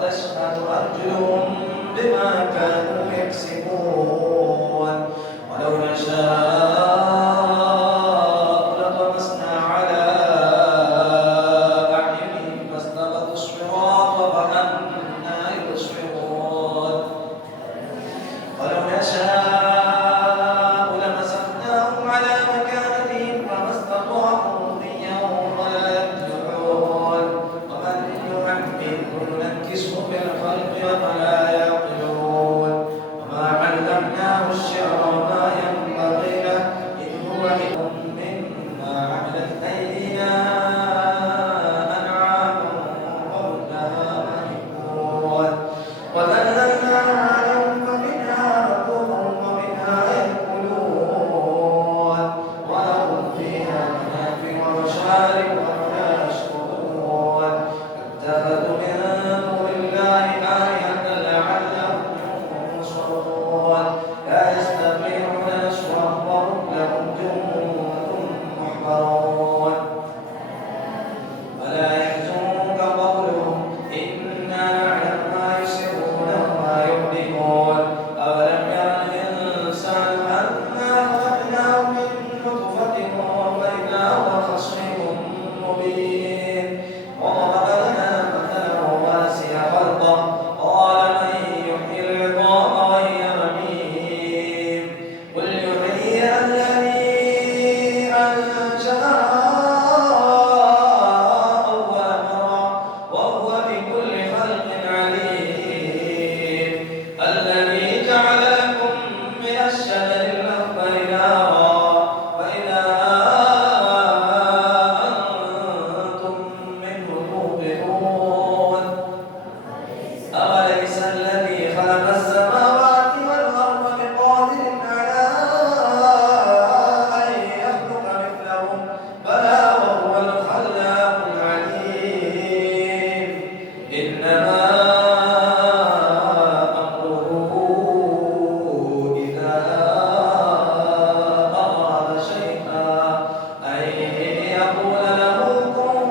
وتشهد أرجلهم بما كانوا يكسبون ولو نشاء لطمسنا على أعينهم فاستبقوا الصراط فأنى يبصرون ولو نشاء لمسخناهم على مكانتهم فما استطاعوا مضيا ولا يرجعون ومن يعمره ننكسه في الخلق أفلا يعقلون وما علمناه الشعر وما ينبغي له إن هو إلا مما عملت أيدينا أنعام وهم لها مالكون وذللناها عليهم فمنها ركوبهم ومنها يأكلون ولهم فيها منافع ومشارب ولا يشكرون اتخذوا من دون الله آلهة لعلهم ينصرون لا يستطيعون نصرهم وهم لهم جند محضرون ولا يحزنك قولهم إنا نعلم ما يسرون وما يعلنون أولم ير الإنسان أنا خلقناه من نطفة فإذا هو خصيم مبين وضرب لنا مثلا واسع خلقه قال من يحيي العظام وهي رميم قل يحييها الذي أنشأها أول مرة وهو بكل خلق عليم الذي جعل لكم من الشجر الأخضر نارا فإذا أنتم منه توقدون أوليس الذي خلق السماوات والأرض بقادر على أن يخلق مثلهم بلى وهو الخلاق العليم إنما أمره إذا أراد شيئا أن يقول له كن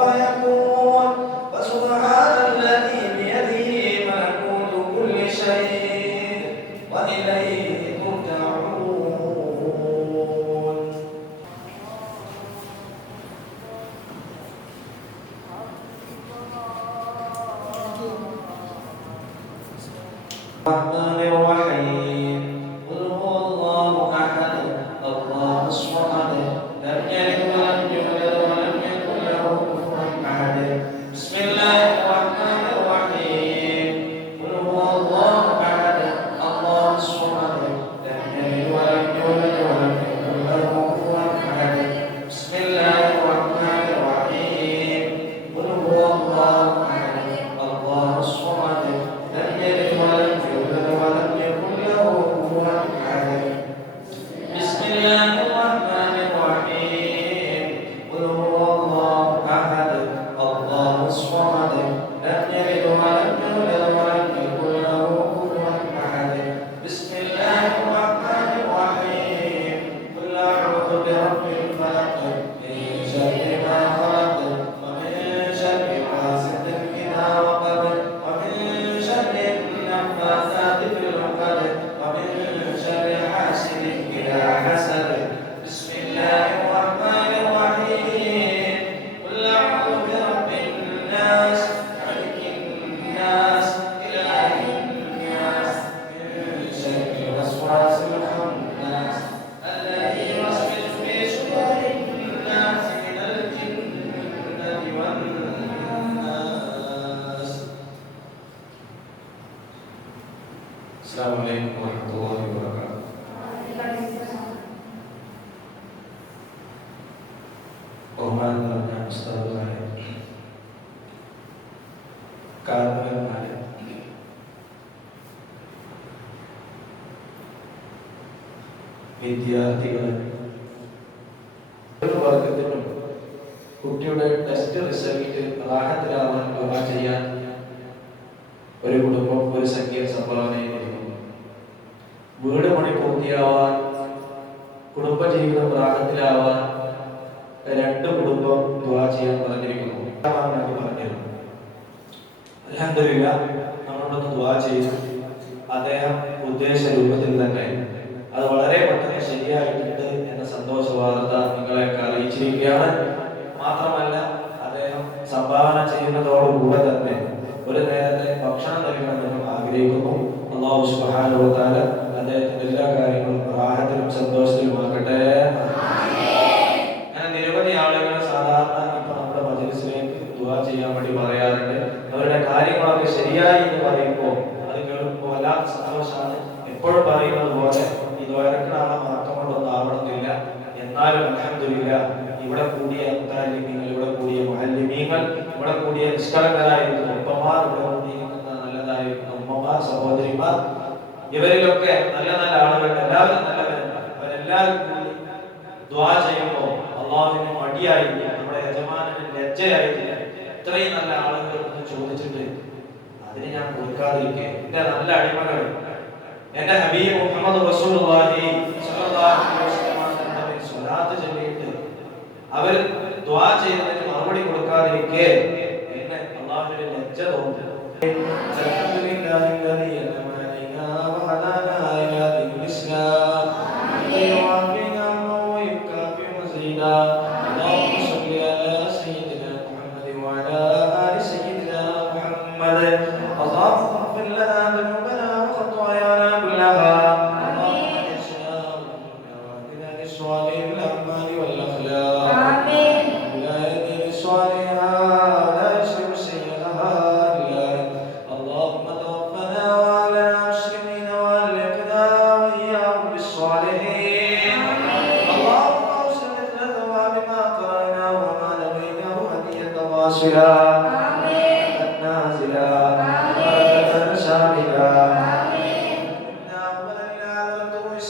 فيكون فسبحان الذي بيده ملكوت كل شيء وإليه ترجعون الرحمن الرحيم قل هو الله أحد الله الصمد لم يلد ولم يولد ولم يكن له كفوا أحد بسم الله الرحمن الرحيم قل هو الله أحد الله الصمد لم يلد ولم يولد ولم يكن له كفوا أحد بسم الله الرحمن الرحيم قل هو الله أحد الله الصمد لم يلد ولم يولد ولم يكن له كفوا أحد بسم الله الرحمن الرحيم قل هو الله أحد الله الصمد لم يلد ولم يولد ولم يكن له كفوا أحد بسم الله الرحمن الرحيم قل أعوذ برب الفلق من شر ما خلق ومن شر حاسد إذا وقب ومن شر النفاثات في العقد ومن شر حاسد إذا حسد بسم الله الرحمن الرحيم قل أعوذ برب الناس ملك الناس إله الناس من شر الوسواس الخناس الذي يوسوس في صدور الناس من الجنة والناس. السلام عليكم ورحمة الله وبركاته. ബഹുമാനപ്പെട്ട ഉസ്താദുമാരെ, കാരണവന്മാരെ, വിദ്യാർത്ഥികളെ, വർഗത്തിനും കുട്ടിയുടെ ടെസ്റ്റ് റിസൾട്ട് റാഹത്തിലാവാൻ ദുആ ചെയ്യാൻ ഒരു കുടുംബം ഒരു സംഖ്യ സംഭാവന ചെയ്തിരിക്കുന്നു. വീട് പണി പൂർത്തിയാവാൻ, കുടുംബജീവിതം റാഹത്തിലാവാൻ രണ്ട് കുടുംബം ദുആ ചെയ്യാൻ പറഞ്ഞിരിക്കുന്നു. പറഞ്ഞിരുന്നു അൽഹംദുലില്ലാഹ് നമ്മളോട് ദുആ ചെയ്തു. അദ്ദേഹം ഉദ്ദേശ രൂപത്തിൽ തന്നെ അത് വളരെ പെട്ടെന്ന് ശരിയായിട്ടുണ്ട് എന്ന സന്തോഷ വാർത്ത നിങ്ങളെയൊക്കെ അറിയിച്ചിരിക്കുകയാണ്. മാത്രമല്ല അദ്ദേഹം സംഭാവന ചെയ്യുന്നതോടുകൂടെ തന്നെ ഒരു നേരത്തെ ഭക്ഷണം നൽകണമെന്ന് ആഗ്രഹിക്കുന്നു. അല്ലാഹു സുബ്ഹാനഹു വ തആല അദ്ദേഹത്തിന്റെ എല്ലാ കാര്യങ്ങളും റാഹത്തിലും സന്തോഷത്തിലുമാക്കട്ടെ. അങ്ങനെ നിരവധി ആളുകൾ സാധാരണ ഇപ്പൊ നമ്മുടെ മജ്‌ലിസിലേക്ക് ദുആ ചെയ്യാൻ വേണ്ടി പറയാറുണ്ട്. അവരുടെ കാര്യങ്ങളൊക്കെ ശരിയായി എന്ന് പറയുമ്പോൾ അത് കേൾക്കുമ്പോൾ വല്ലാത്ത സന്തോഷമാണ്. എപ്പോഴും പറയുന്നത് പോലെ ഈ ദ്വാരക്കനാണ് മാറ്റം കൊണ്ടൊന്നും ആവണമെന്നില്ല. എന്നാലും അൽഹംദുലില്ലാഹ് ഇവിടെ കൂടിയ മുതല്ലിമീങ്ങൾ, ഇവിടെ കൂടിയ മുഅല്ലിമീങ്ങൾ, ഇവിടെ കൂടിയ നിഷ്കളങ്കരായിരിക്കുന്ന ഉപ്പമാർ, ഇവിടെ കൂടിയിരിക്കുന്ന നല്ലതായിരിക്കുന്ന ഉമ്മമാർ, സഹോദരിമാർ, ഇവരിലൊക്കെ നല്ല നല്ല ആളുകൾ, എല്ലാവരും നല്ലവരുണ്ട്. അവരെല്ലാവരും കൂടി ദുആ ചെയ്യുമ്പോൾ അള്ളാഹുവിന് മടിയായില്ല, നമ്മുടെ യജമാനന് ലജ്ജയായില്ല. ഇത്രയും നല്ല ആളുകൾ എന്ന് ചോദിച്ചിട്ട് അതിന് ഞാൻ കൊടുക്കാതിരിക്കെ എന്റെ നല്ല അടിമകൾ, എന്റെ ഹബീബ് മുഹമ്മദ് റസൂലുള്ളാഹി സ്വല്ലല്ലാഹു അലൈഹി വസല്ലം തങ്ങളുടെ സ്വലാത്ത് ചൊല്ലിയിട്ട് അവർ ദുആ ചെയ്തതിന് മറുപടി കൊടുക്കാതിരിക്കെ എന്നെ അള്ളാഹുവിന്റെ ലജ്ജ തോന്നി. അൽഹംദുലില്ലാഹി അല്ലദീ അൻഅമ വഹദാനാ ഇലാ ദീനിൽ ഇസ്ലാം വയുആഫിനാ വയുകാഫി മസീദാ. اللهم صل على سيدنا محمد وعلى آل سيدنا محمد. اللهم اغفر لنا ذنوبنا وخطايانا كلها. اللهم اجعلنا من الصالحين الأعمال والأخلاق. آمين. لا يهدي صالحها ولا يسلم سيئها إلا أنت. اللهم توفنا وأهلنا مسلمين وألحقنا وإياهم بالصالحين. اللهم أوصل مثل ثواب ما قرأنا وما نويناه هدية واصلة نازلة بركة شاملة.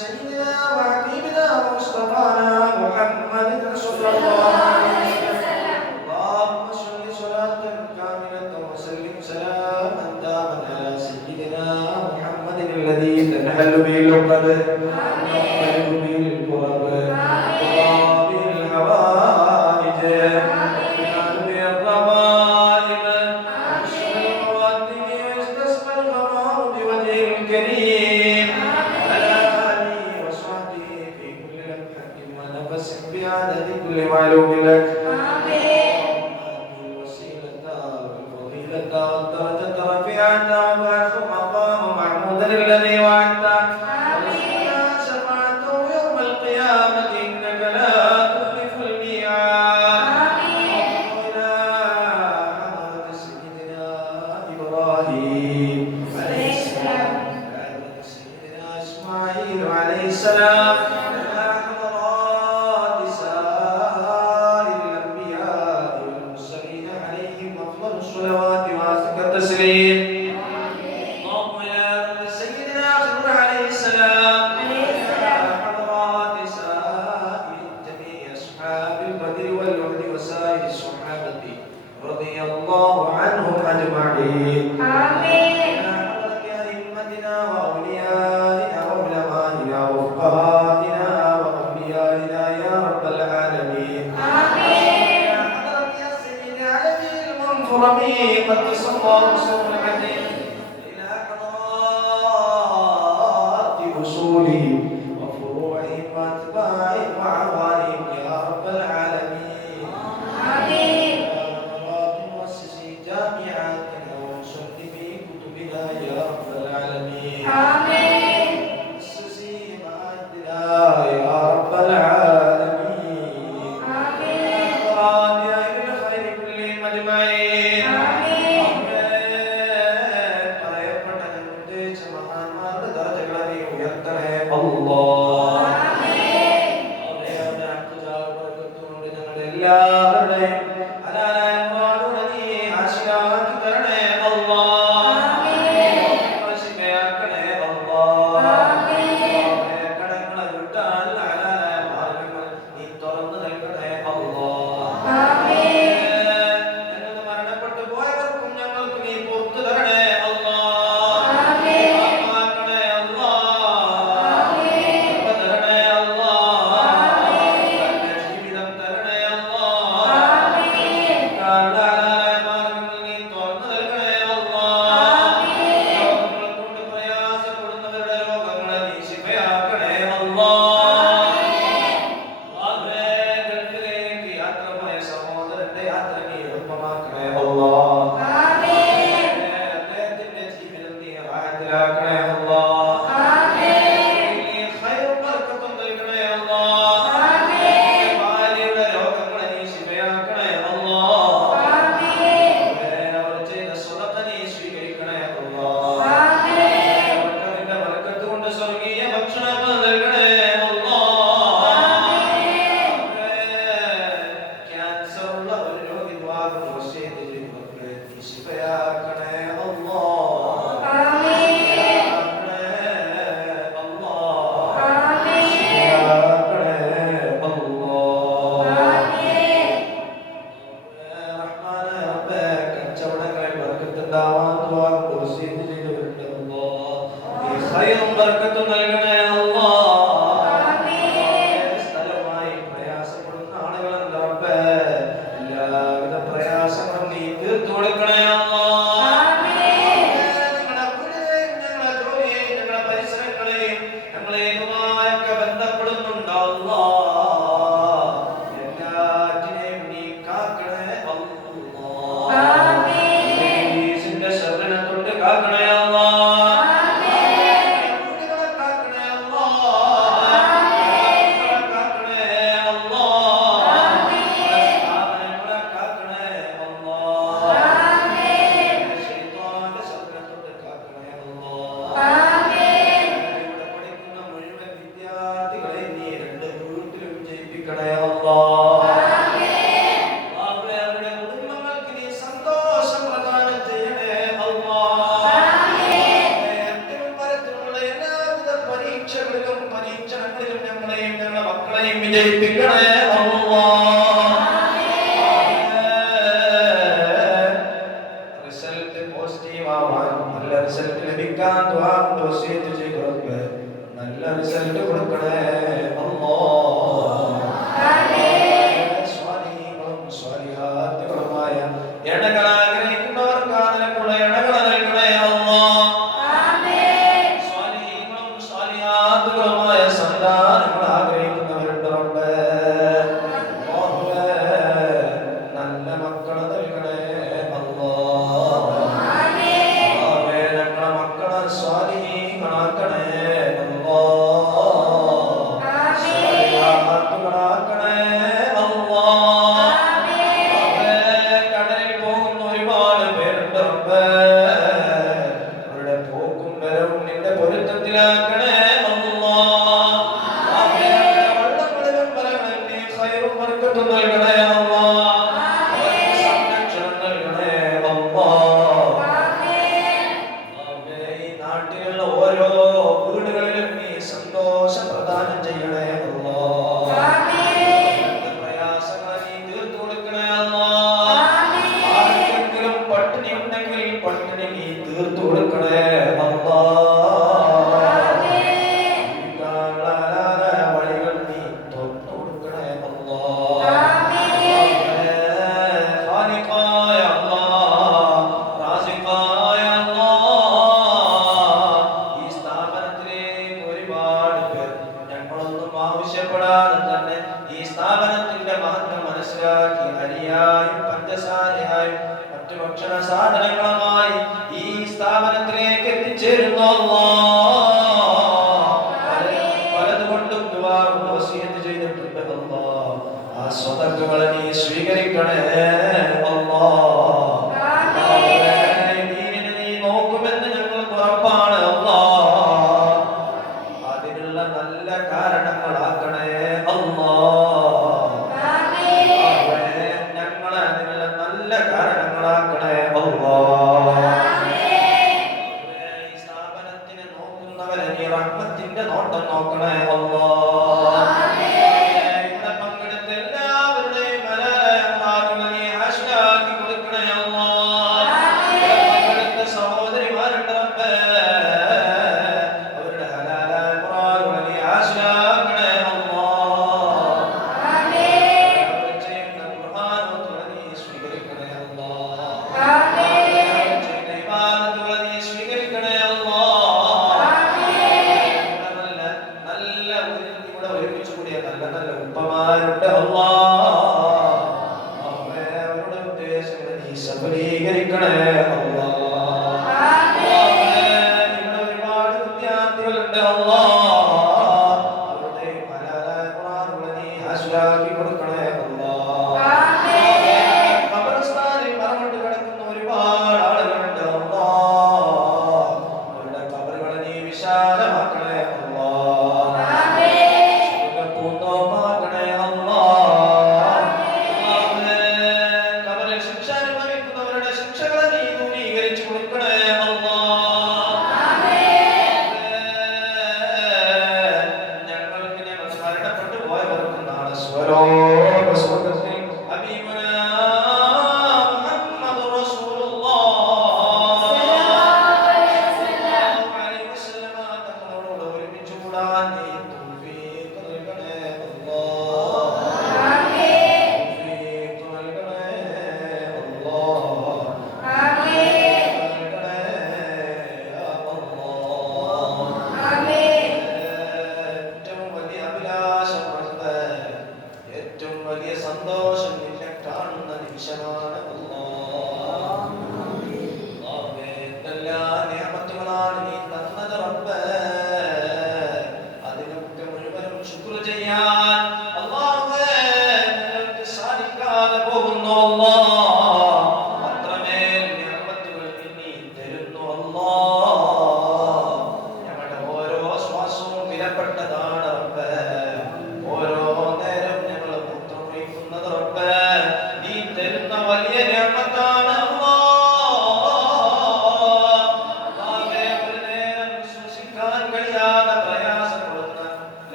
سيدنا وحبيبنا ومصطفانا محمد صلى الله عليه وسلم. اللهم صل صلاة كاملة وسلم سلاما داما على سيدنا محمد الذي تنحل به العقد وتنفرج به الكرب وتقضى به الحوائج وتنال به الرغائب وتشفى الموادم ويستسقى الغمام بوجهه الكريم على آله وصحبه في كل لمحة ونفس بعدد كل معلوم لك. الوسيلة والفضيلة والدرجة رفيعة وابعث مقام محمودا الذي وعدته وارزقنا شفاعته يوم القيامة إنك لا تخلف الميعاد. إلى حضرة سيدنا إبراهيم عليه السلام وحضرة سيدنا إسماعيل عليه السلام إلى حضرات سائر الأنبياء والمرسلين عليهم أفضل الصلوات وأزكى التسليم. اللهم إلى حضرة سيدنا خضر عليه السلام إلى حضرات سائر جميع أصحاب البدر والوحد وسائر الصحابة رضي الله عنهم أجمعين. آمين. إلى حضرة أئمتنا وأوليائنا وعلمائنا وفقهائنا وأوليائنا يا رب العالمين. آمين. إلى حضرة السيد علي المنفرمي قدس الله سره العظيم. إلى حضرات أصوله وفروعهم وأتباعهم وعوالهم يا رب العالمين. آمين. إلى حضرات مؤسسي جامعاتنا ومصنفي كتبنا يا رب العالمين. آمين. مؤسسي معادنا يا رب العالمين. آمين. حضرات أهل الخير كلهم أجمعين. آمين. ഉണ്ടാവാൻ ദുആ വസിയത്ത് ചെയ്തവരുണ്ട് അല്ലാഹ് നീ ഖൈറും ബർക്കത്തും നൽകണേ അല്ലാഹ് ആമീൻ സ്ഥലമായി പ്രയാസപ്പെടുന്ന ആളുകളല്ല റബ്ബേ എല്ലാവിധ പ്രയാസങ്ങളും നീ തീർത്തു കൊടുക്കണേ അല്ലാഹ് ആമീൻ ഞങ്ങളുടെ വീടിനെയും ഞങ്ങളുടെ ജോലിയെയും ഞങ്ങളുടെ പരിസരങ്ങളെയും ഞങ്ങളേതുമായൊക്കെ ബന്ധപ്പെടുന്നുണ്ട് അല്ലാഹ് എല്ലാറ്റിനെയും നീ കാക്കണേ അല്ലാഹ് ആമീൻ ഇബ്ലീസിന്റെ ശർറിനെ തൊട്ട് കാക്കണേ അല്ലാഹ് ആമീൻ വീടുകളെ കാക്കണേ അല്ലാഹ് ആമീൻ കാക്കണേ അല്ലാഹ് ആമീൻ സ്ഥാപനങ്ങളെ കാക്കണേ അല്ലാഹ് ആമീൻ ശൈത്താന്റെ ശർറിനെ തൊട്ട് കാക്കണേ അല്ലാഹ് ആമീൻ ഇവിടെ പഠിക്കുന്ന മുഴുവൻ വിദ്യാർത്ഥികളെ നീ രണ്ട് വീട്ടിലും ജയിപ്പിക്കണേ അല്ലാഹ് ആമീൻ അല്ലാഹുവേ അവരുടെ കുടുംബങ്ങൾക്ക് നീ സന്തോഷം പ്രദാനം ചെയ്യണേ അല്ലാഹ് ആമീൻ ഏറ്റവും പരത്തിലുള്ള എല്ലാവിധ പരീക്ഷകളിലും പരീക്ഷണങ്ങളിലും ഞങ്ങളെയും ഞങ്ങളുടെ മക്കളെയും വിജയിപ്പിക്കണേ അല്ലാഹ് ആമീൻ റിസൾട്ട് പോസിറ്റീവ് ആവാൻ നല്ല റിസൾട്ട് ലഭിക്കാൻ ദുആ വസിയത്ത് ചെയ്തു റബ്ബേ നല്ല റിസൾട്ട് കൊടുക്കണേ അല്ലാഹ് ആമീൻ സ്വാലിഹീങ്ങളും സ്വാലിഹാത്തുകളുമായ ഇണകൾ ആഗ്രഹിക്കുന്നവർക്ക് അതിനുള്ള ഇണകൾ നൽകണേ അല്ലാഹ് ആമീൻ സ്വാലിഹീങ്ങളും സ്വാലിഹാത്തുകളുമായ സന്താനങ്ങൾ ആഗ്രഹിക്കുന്നവരുണ്ട് റബ്ബേ അല്ലാഹുവേ നല്ല മക്കളെ നൽകണേ അല്ലാഹ് ആമീൻ അല്ലാഹുവേ ഞങ്ങളുടെ മക്കളെ സ്വാലിഹീങ്ങളാക്കണേ അല്ലാഹ് സ്വാലിഹാത്തുകളാക്കണേ അല്ലാഹ് റബ്ബേ കടലിൽ പോകുന്ന ഒരുപാട് പേരുണ്ട് റബ്ബേ അവരുടെ പോക്കും വരവും നിന്റെ പൊരുത്തത്തിലാക്കണേ അല്ലാഹ് റബ്ബേ വള്ളങ്ങളിലും വരകളിലും നീ ഖൈറും ബർക്കത്തും നൽകണേ അല്ലാഹ് അവർക്ക് സംരക്ഷണം നൽകണേ അല്ലാഹ് അല്ലാഹുവേ ഈ നാട്ടിലുള്ള ഓരോ വീടുകളിലും നീ സന്തോഷം പ്രദാനം ചെയ്യണേ അല്ലാഹ് അവരുടെ പ്രയാസങ്ങൾ നീ തീർത്തു കൊടുക്കണേ അല്ലാഹ് ആർക്കെങ്കിലും പട്ടിണി ഉണ്ടെങ്കിൽ പട്ടിണി നീ തീർത്തു കൊടുക്കണേ അല്ലാഹ് ജീവിക്കാനുള്ള വഴികൾ നീ തുറന്നു കൊടുക്കണേ അല്ലാഹ് ഖാലിഖായ അല്ലാഹ് റാസിഖായ അല്ലാഹ് ഈ സ്ഥാപനത്തിലേക്ക് ഒരുപാട് പേർ ഞങ്ങളൊന്നും ആവശ്യപ്പെടാതെ തന്നെ ഈ സ്ഥാപനത്തിന്റെ മഹത്വം മനസ്സിലാക്കി അരിയായും പഞ്ചസാരയായും മറ്റു ഭക്ഷണ സാധനങ്ങളുമായി ഈ സ്ഥാപനത്തിലേക്ക് എത്തിച്ചേരുന്നു അല്ലാഹ്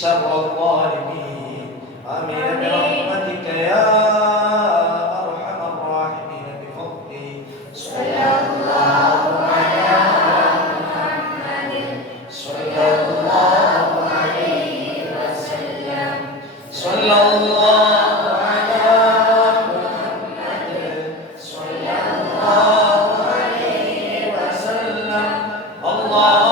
شر الظالمين آمين برحمتك يا أرحم الراحمين بفضله صلى الله على محمد صلى الله عليه وسلم صلى الله على محمد صلى الله عليه وسلم الله